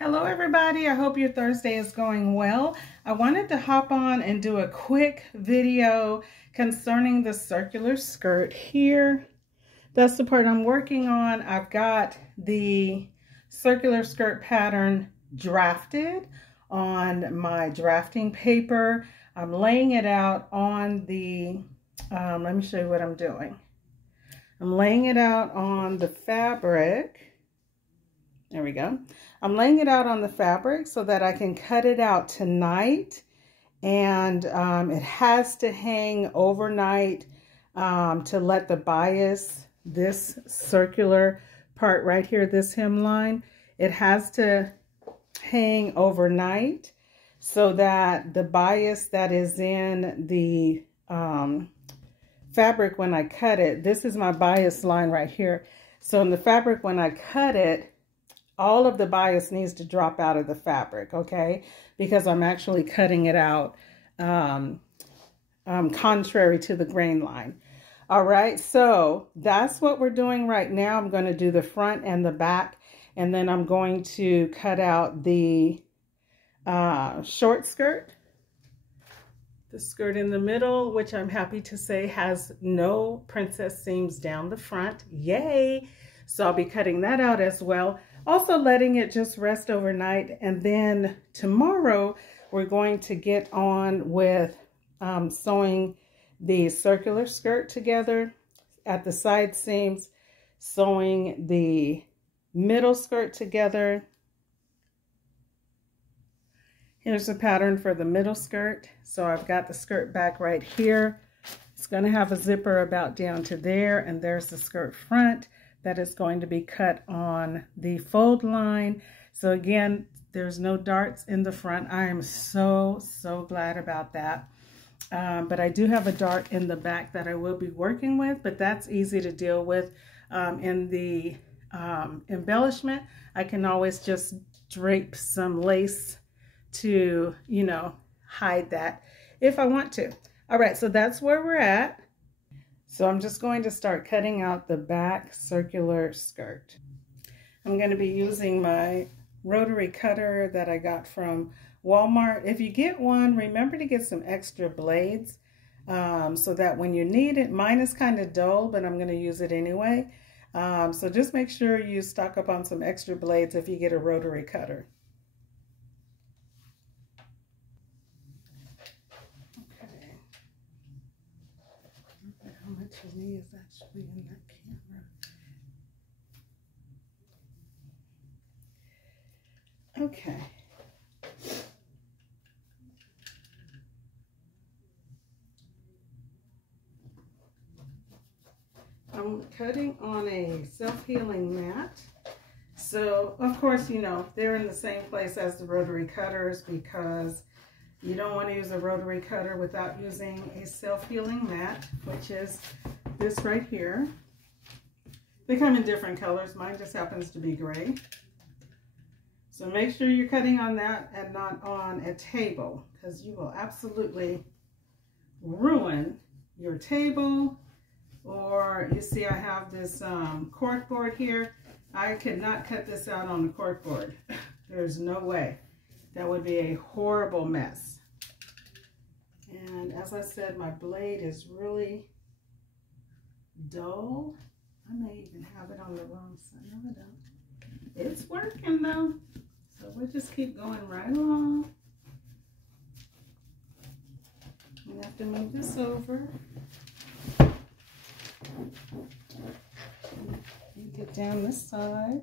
Hello everybody, I hope your Thursday is going well. I wanted to hop on and do a quick video concerning the circular skirt here. That's the part I'm working on. I've got the circular skirt pattern drafted on my drafting paper. I'm laying it out on the, let me show you what I'm doing. I'm laying it out on the fabric. There we go. I'm laying it out on the fabric so that I can cut it out tonight. And it has to hang overnight to let the bias, this circular part right here, this hemline, it has to hang overnight so that the bias that is in the fabric when I cut it, this is my bias line right here. So in the fabric when I cut it, all of the bias needs to drop out of the fabric, okay? Because I'm actually cutting it out contrary to the grain line. All right, so that's what we're doing right now. I'm going to do the front and the back, and then I'm going to cut out the short skirt. The skirt in the middle, which I'm happy to say has no princess seams down the front. Yay! So I'll be cutting that out as well. Also letting it just rest overnight. And then tomorrow we're going to get on with sewing the circular skirt together at the side seams, sewing the middle skirt together. Here's the pattern for the middle skirt. So I've got the skirt back right here. It's going to have a zipper about down to there, and there's the skirt front that is going to be cut on the fold line. So again, there's no darts in the front. I am so glad about that. But I do have a dart in the back that I will be working with, but that's easy to deal with. In the embellishment, I can always just drape some lace to, you know, hide that if I want to. All right, so that's where we're at. So I'm just going to start cutting out the back circular skirt. I'm going to be using my rotary cutter that I got from Walmart. If you get one, remember to get some extra blades so that when you need it, mine is kind of dull, but I'm going to use it anyway. So just make sure you stock up on some extra blades if you get a rotary cutter. How much of me is actually in that camera? Okay. I'm cutting on a self-healing mat. So, of course, you know, they're in the same place as the rotary cutters because you don't want to use a rotary cutter without using a self-healing mat, which is this right here. They come in different colors. Mine just happens to be gray. So make sure you're cutting on that and not on a table, because you will absolutely ruin your table. Or you see I have this cork board here. I could not cut this out on the cork board. There's no way. That would be a horrible mess. And as I said, my blade is really dull. I may even have it on the wrong side. No, I don't. It's working though. So we'll just keep going right along. We have to move this over. And get down this side.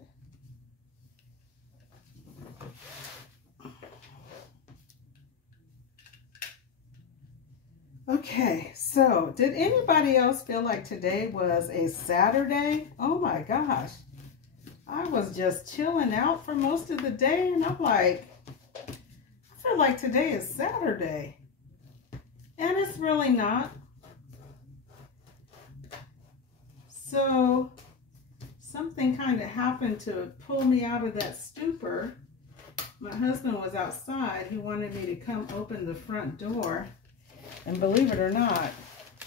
Okay, so did anybody else feel like today was a Saturday? Oh my gosh. I was just chilling out for most of the day and I'm like, I feel like today is Saturday. And it's really not. So something kind of happened to pull me out of that stupor. My husband was outside. He wanted me to come open the front door. And believe it or not,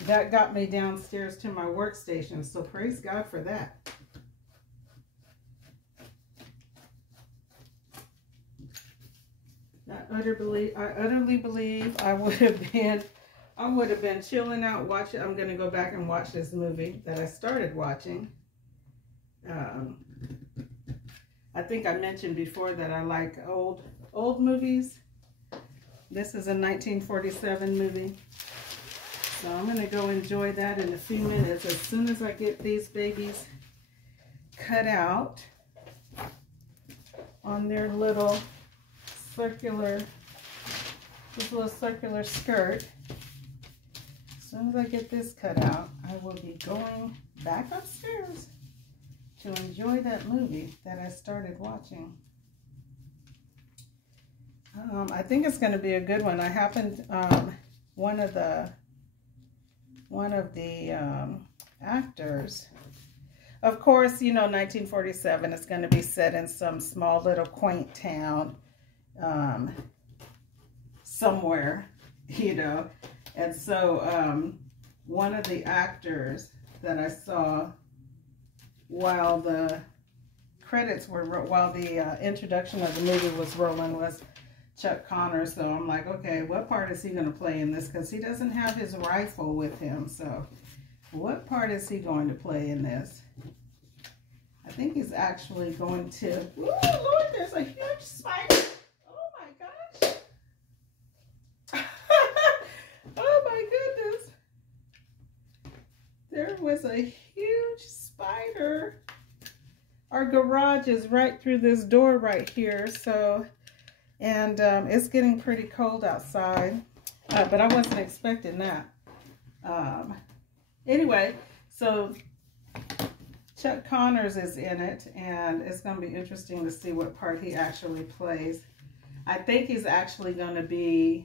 that got me downstairs to my workstation. So praise God for that. utterly believe I would have been chilling out watching. I'm gonna go back and watch this movie that I started watching. I think I mentioned before that I like old movies. This is a 1947 movie. So I'm gonna go enjoy that in a few minutes as soon as I get these babies cut out on their little circular skirt. As soon as I get this cut out, I will be going back upstairs to enjoy that movie that I started watching. I think it's going to be a good one. I happened, one of the actors, of course, you know, 1947 is going to be set in some small little quaint town somewhere, you know. And so one of the actors that I saw while the credits were, while the introduction of the movie was rolling was Chuck Connors. So I'm like, okay, what part is he going to play in this? Because he doesn't have his rifle with him. So what part is he going to play in this? I think he's actually going to... Ooh, Lord, there's a huge spider. Oh, my gosh. Oh, my goodness. There was a huge spider. Our garage is right through this door right here. So, and it's getting pretty cold outside. But I wasn't expecting that. Anyway, so... Chuck Connors is in it, and it's going to be interesting to see what part he actually plays. I think he's actually going to be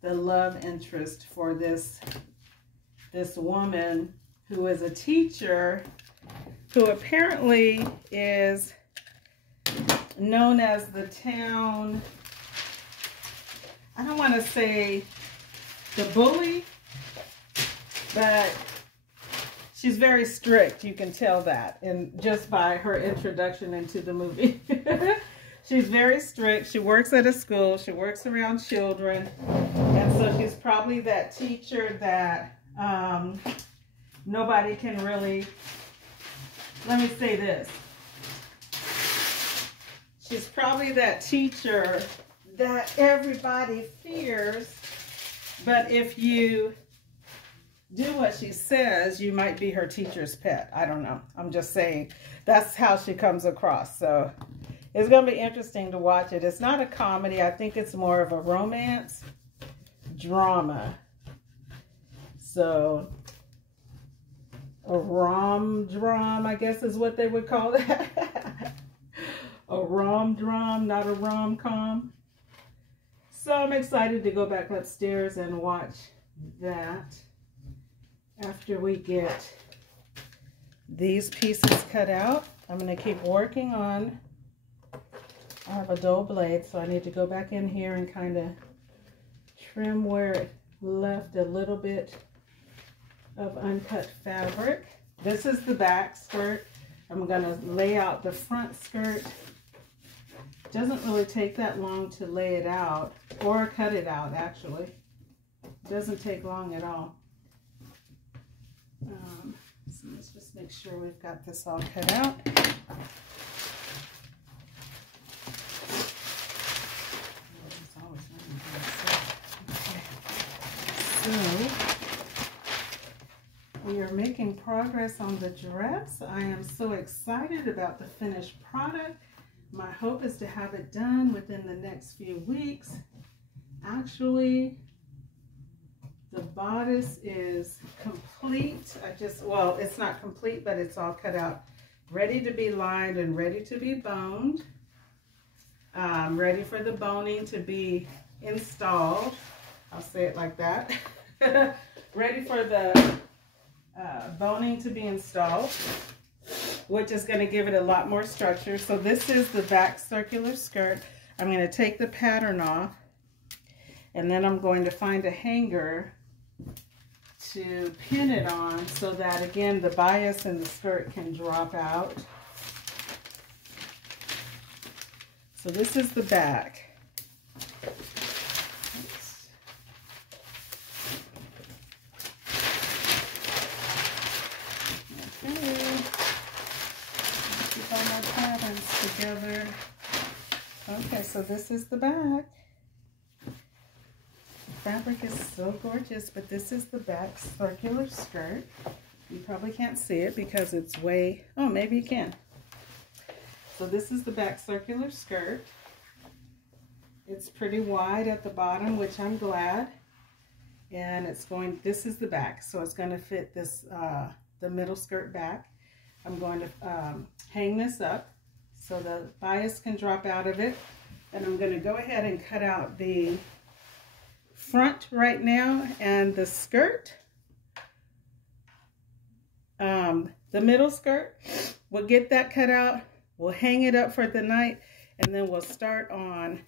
the love interest for this woman who is a teacher, who apparently is known as the town, I don't want to say the bully, but she's very strict, you can tell that, and just by her introduction into the movie. She's very strict. She works at a school. She works around children. And so she's probably that teacher that nobody can really, let me say this. She's probably that teacher that everybody fears, but if you do what she says, you might be her teacher's pet. I don't know. I'm just saying that's how she comes across. So it's going to be interesting to watch it. It's not a comedy. I think it's more of a romance drama. So a rom-drom, I guess is what they would call that. A rom-drom, not a rom-com. So I'm excited to go back upstairs and watch that. After we get these pieces cut out, I'm going to keep working on, I have a dull blade, so I need to go back in here and kind of trim where it left a little bit of uncut fabric. This is the back skirt. I'm going to lay out the front skirt. It doesn't really take that long to lay it out, or cut it out actually. It doesn't take long at all. So let's just make sure we've got this all cut out. So we are making progress on the dress. I am so excited about the finished product. My hope is to have it done within the next few weeks. Actually, the bodice is complete. Well, it's not complete, but it's all cut out. Ready to be lined and ready to be boned. Ready for the boning to be installed. I'll say it like that. Ready for the boning to be installed, which is going to give it a lot more structure. So this is the back circular skirt. I'm going to take the pattern off, and then I'm going to find a hanger to pin it on so that, again, the bias in the skirt can drop out. So this is the back. together. Okay, so this is the back. The fabric is so gorgeous, but this is the back circular skirt. You probably can't see it because it's way, oh, maybe you can. So this is the back circular skirt. It's pretty wide at the bottom, which I'm glad. And it's going, this is the back, so it's going to fit this, the middle skirt back. I'm going to hang this up so the bias can drop out of it. And I'm going to go ahead and cut out the front right now and the skirt. The middle skirt, we'll get that cut out. We'll hang it up for the night, and then we'll start on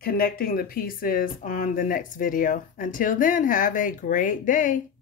connecting the pieces on the next video. Until then, have a great day.